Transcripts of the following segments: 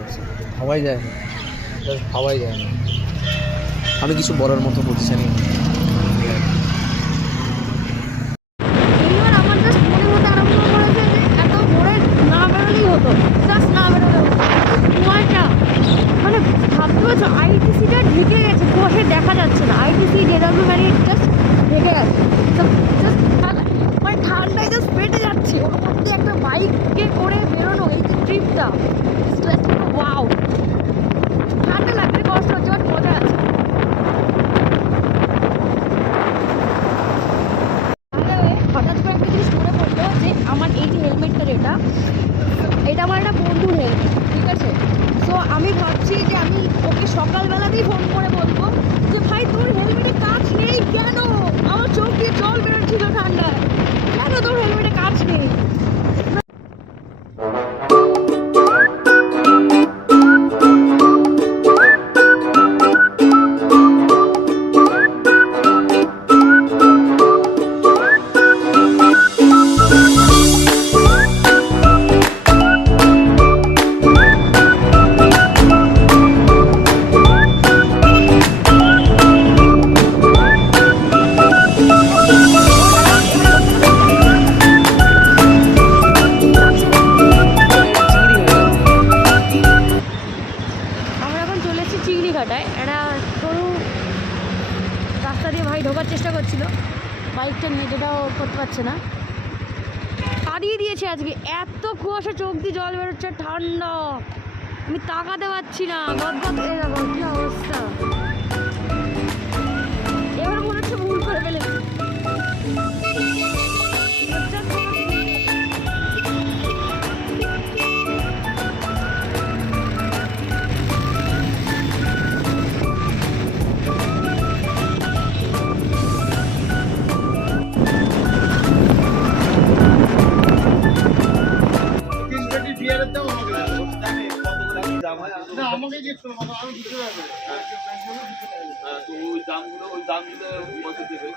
হচ্ছে, ভাবাই যায় না, ভাবাই যায় না। আমি কিছু বলার মতো পজিশানই নেই। আমার জাস্ট মনে হতে আরম্ভ করেছে যে এত ভোরে না বেরোলেই হতো, জাস্ট না বেরোলে হতো। কুয়াশা মানে ভাবতে পারছো, আইটিসিটা ঢেকে গেছে, কুয়াশা দেখা যাচ্ছে না। আইটিসি জেডব্লিউ ম্যারিট জাস্ট ঢেকে গেছে, জাস্ট মানে ঠান্ডায় জাস্ট পেটে যাচ্ছে। ওর মধ্যে একটা বাইকে করে বেরোনো, এই যে ট্রিপটা, ওয়াও। ঠান্ডা লাগবে, কষ্ট হচ্ছে, বাট মজা আছে। হঠাৎ করে একটা জিনিস মনে পড়লো যে আমার এই যে হেলমেটটা, এটা আমার একটা বন্ধুর হেলমেট, ঠিক আছে? সো আমি ভাবছি যে আমি ওকে সকালবেলাতেই ফোন করে বলবো যে ভাই তোর হেলমেটে কাঁচ নেই কেন? আমার চোখ দিয়ে জল বেরোচ্ছিল ঠান্ডায়, কেন তোর হেলমেটে কাঁচ নেই? আমরা এখন চলে এসেছি চিংড়িঘাটায়। একটা সরু রাস্তা দিয়ে ভাই ঢোকার চেষ্টা করছিল, বাইকটা নিয়ে, যেটাও করতে পারছে না। হারিয়ে দিয়েছে আজকে, এত কুয়াশা, চোখ দিয়ে জল বেরোচ্ছে, ঠান্ডা, আমি তাকাতে পারছি না। গদগদ, এই দেখো কি অবস্থা। এবার মনে হচ্ছে ভুল করে ফেলেছি। আমাকে জিজ্ঞেস করো, আমি দিতে পারবো। হ্যাঁ, তো ওই দামগুলো কত দেবে?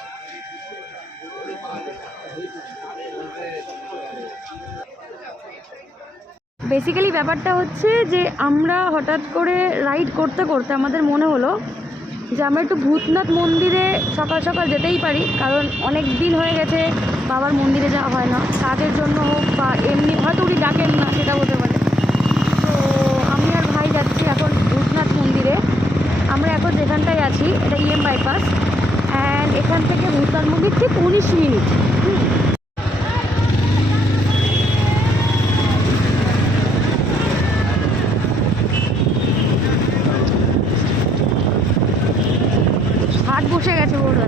বেসিক্যালি ব্যাপারটা হচ্ছে যে আমরা হঠাৎ করে রাইড করতে করতে আমাদের মনে হলো যে আমরা একটু ভূতনাথ মন্দিরে সকাল সকাল যেতেই পারি, কারণ অনেক দিন হয়ে গেছে বাবার মন্দিরে যাওয়া হয় না, কাজের জন্য হোক বা এমনি, হয়তো উনি ডাকেন না, সেটা হতে পারে। তো আমি আর ভাই যাচ্ছি এখন ভূতনাথ মন্দিরে। আমরা এখন যেখানটায় আছি এটা ইএম বাইপাস, অ্যান্ড এখান থেকে ভূতনাথ মন্দির ঠিক 19 মিনিট। হাট বসে গেছে বলতে।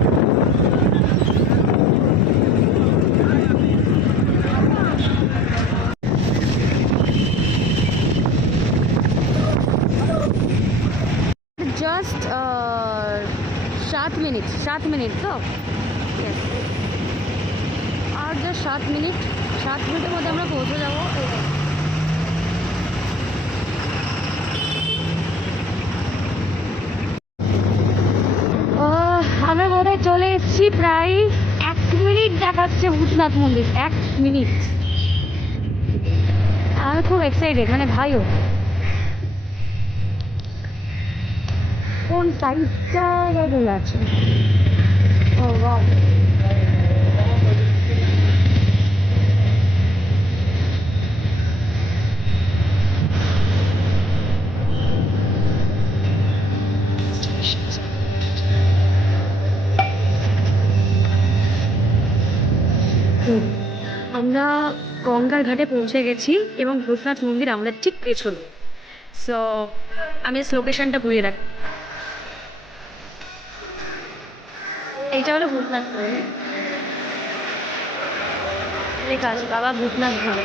জাস্ট 7 মিনিট তো, আর জাস্ট 7 মিনিট, 7 মিনিটের মধ্যে আমরা পৌঁছে যাবো। আমরা বোধহয় চলে এসেছি, প্রায় 1 মিনিট দেখাচ্ছে ভূতনাথ মন্দির, 1 মিনিট। আমি খুব এক্সাইটেড, মানে ভাইও। কোন সাইডটা আছে? ও বাহ, আমরা গঙ্গার ঘাটে পৌঁছে গেছি এবং ভূতনাথ মন্দির আমাদের ঠিক পেছনে। সো আমি লোকেশনটা বুঝে রাখি, এইটা হলো ভূতনাথ মন্দির, লেখা আছে বাবা ভূতনাথ ধাম।